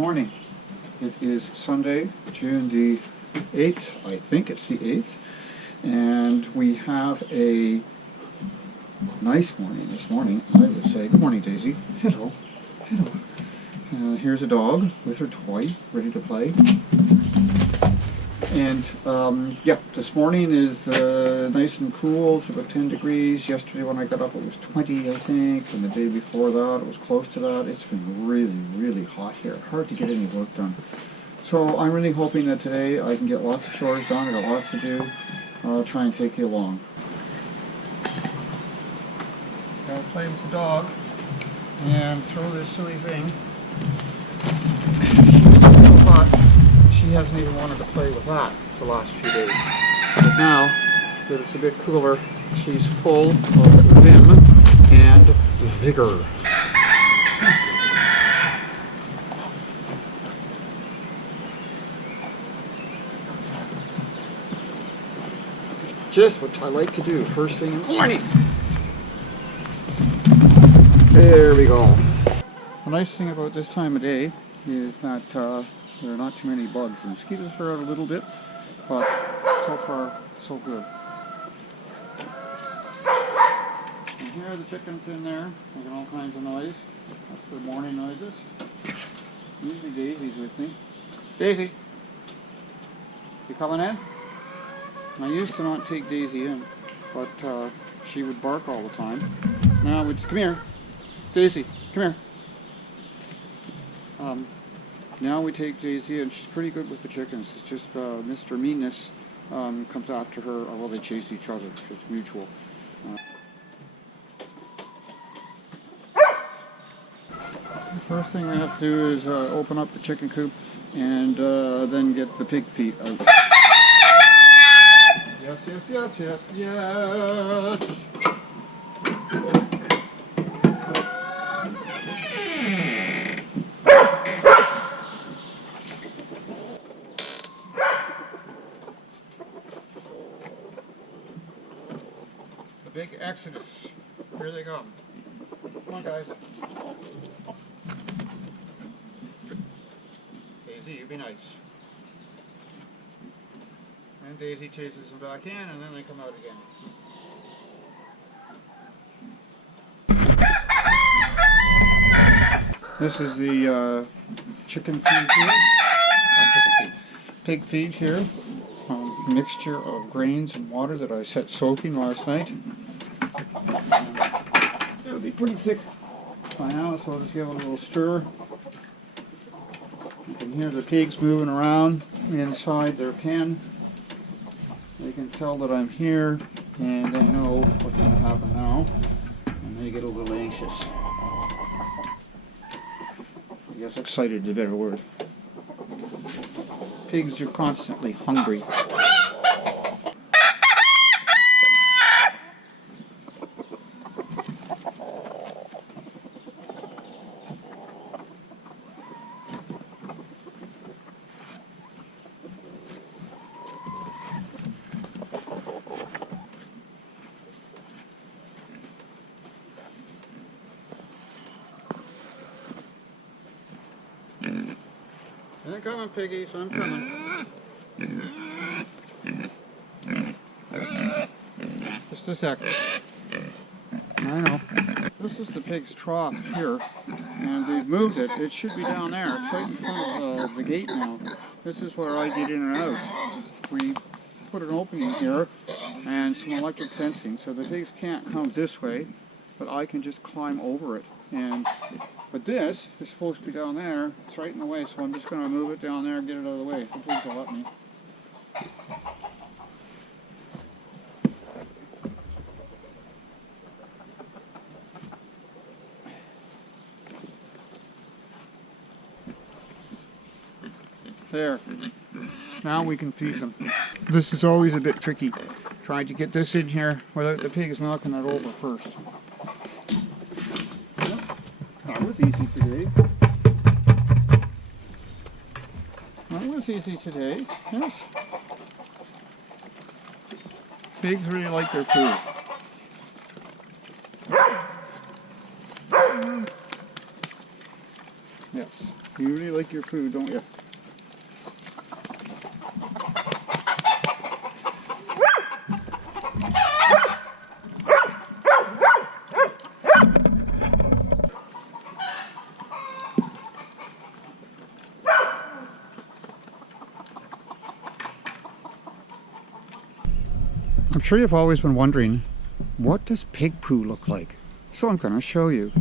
morning. It is Sunday, June the 8th. I think it's the 8th. And we have a nice morning this morning, I would say. Good morning, Daisy. Hello. Hello. Here's a dog with her toy, ready to play. And yeah, this morning is nice and cool. It's about 10 degrees. Yesterday when I got up it was 20, I think, and the day before that it was close to that. It's been really, really hot here. Hard to get any work done. So I'm really hoping that today I can get lots of chores done. I got lots to do. I'll try and take you along. Gotta play with the dog and throw this silly thing. She's so hot, she hasn't even wanted to play with that the last few days. But now that it's a bit cooler, she's full of vim and vigor. Just what I like to do first thing in the morning. There we go. The nice thing about this time of day is that there are not too many bugs. The mosquitoes are out a little bit, but so far so good. And here are the chickens in there, making all kinds of noise. That's their morning noises. Usually Daisy's with me. Daisy, you coming in? I used to not take Daisy in, but she would bark all the time. Now we come here, Daisy, come here. Now we take Daisy, and she's pretty good with the chickens. It's just Mr. Meanness comes after her. Well, they chase each other. It's mutual. First thing we have to do is open up the chicken coop and then get the pig feet out. Yes, yes, yes, yes, yes. The big exodus. Here they come. Come on, guys. Daisy, you be nice. And Daisy chases them back in, and then they come out again. This is the chicken feed here. Pig feed here. Mixture of grains and water that I set soaking last night. It'll be pretty thick by now, so I'll just give it a little stir. You can hear the pigs moving around inside their pen. They can tell that I'm here, and they know what's going to happen now, and they get a little anxious. I guess excited is a better word. Pigs are constantly hungry. I'm coming, piggies, I'm coming. Just a second. I know. This is the pig's trough here, and they've moved it. It should be down there. It's right in front of the gate now. This is where I get in and out. We put an opening here and some electric fencing, so the pigs can't come this way, but I can just climb over it. But this is supposed to be down there. It's right in the way, so I'm just going to move it down there and get it out of the way. So please don't let me. There. Now we can feed them. This is always a bit tricky. Trying to get this in here without the pigs knocking it over first. That was easy today. That was easy today, yes. Pigs really like their food. Yes. You really like your food, don't you? I'm sure you've always been wondering, what does pig poo look like? So I'm going to show you.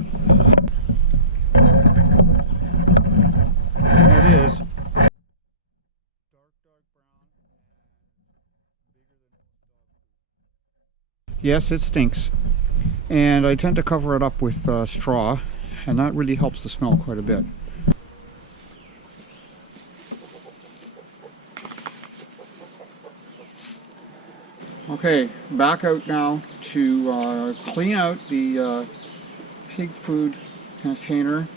There it is. Yes, it stinks. And I tend to cover it up with straw, and that really helps the smell quite a bit. Okay, back out now to clean out the pig food container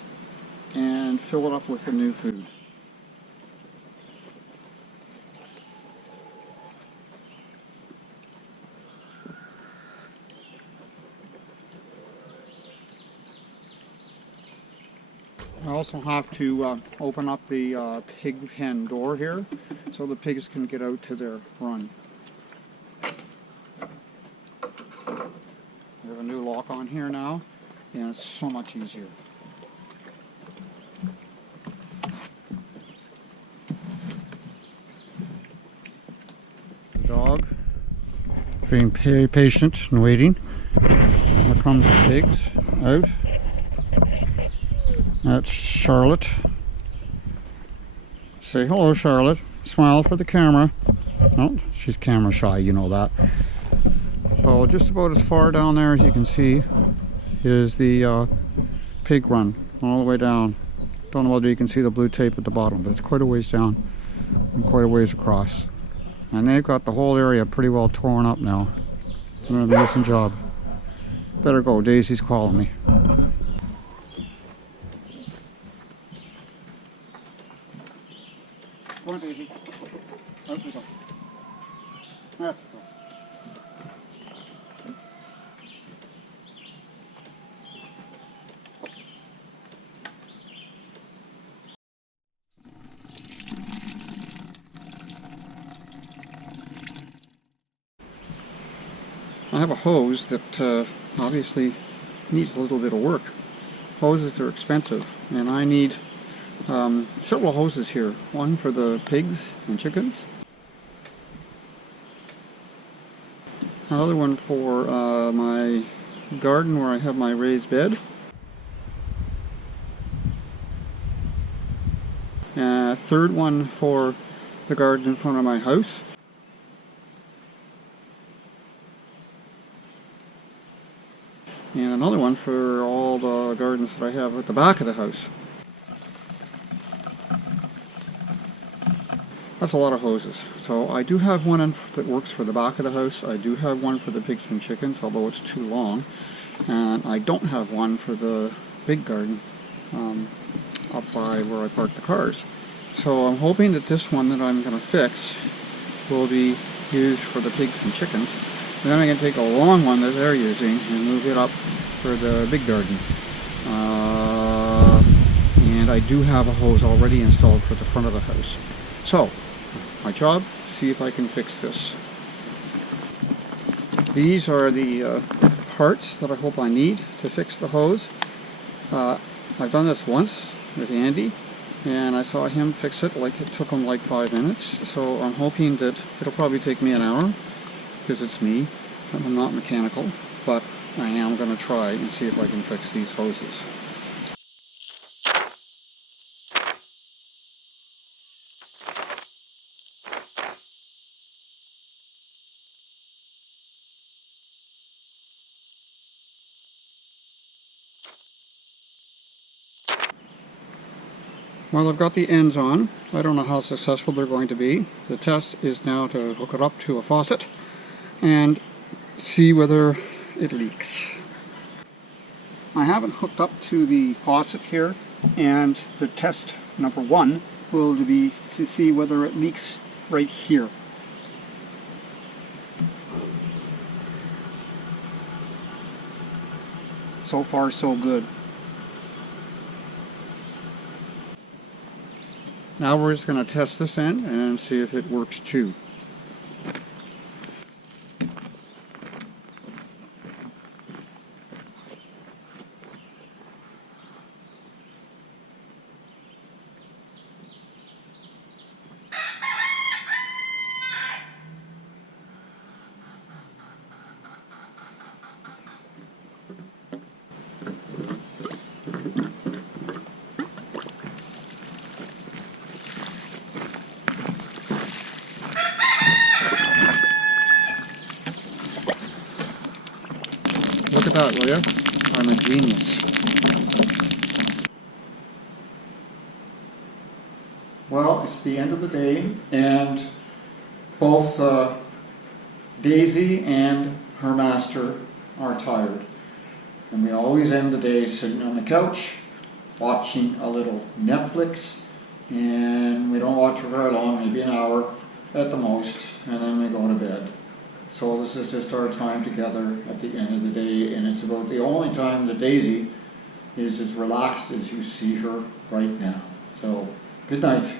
and fill it up with the new food. I also have to open up the pig pen door here so the pigs can get out to their run. We have a new lock on here now, and it's so much easier. The dog being patient and waiting. Here comes the pigs out. That's Charlotte. Say hello, Charlotte. Smile for the camera. Oh, she's camera shy, you know that. Oh, just about as far down there as you can see is the pig run, all the way down. Don't know whether you can see the blue tape at the bottom, but it's quite a ways down and quite a ways across. And they've got the whole area pretty well torn up now. Doing an amazing job. Better go, Daisy's calling me. Come on, Daisy. Out we go. Let's go. I have a hose that obviously needs a little bit of work. Hoses are expensive, and I need several hoses here. One for the pigs and chickens, another one for my garden where I have my raised bed, a third one for the garden in front of my house, and another one for all the gardens that I have at the back of the house. That's a lot of hoses. So I do have one that works for the back of the house. I do have one for the pigs and chickens, although it's too long. And I don't have one for the big garden up by where I park the cars. So I'm hoping that this one that I'm going to fix will be used for the pigs and chickens. Then I can take a long one that they're using and move it up for the big garden. And I do have a hose already installed for the front of the house. So, my job, see if I can fix this. These are the parts that I hope I need to fix the hose. I've done this once with Andy, and I saw him fix it. It took him like 5 minutes. So I'm hoping that it'll probably take me an hour, because it's me. I'm not mechanical, but I am going to try and see if I can fix these hoses. Well, I've got the ends on. I don't know how successful they're going to be. The test is now to hook it up to a faucet and see whether it leaks. I have it hooked up to the faucet here, and the test number 1 will be to see whether it leaks right here. So far, so good. Now we're just going to test this end and see if it works too. Look at that, will you? I'm a genius. Well, it's the end of the day, and both Daisy and her master are tired. And we always end the day sitting on the couch, watching a little Netflix, and we don't watch for very long, maybe an hour at the most, and then we go to bed. So this is just our time together at the end of the day, and it's about the only time that Daisy is as relaxed as you see her right now. So, good night.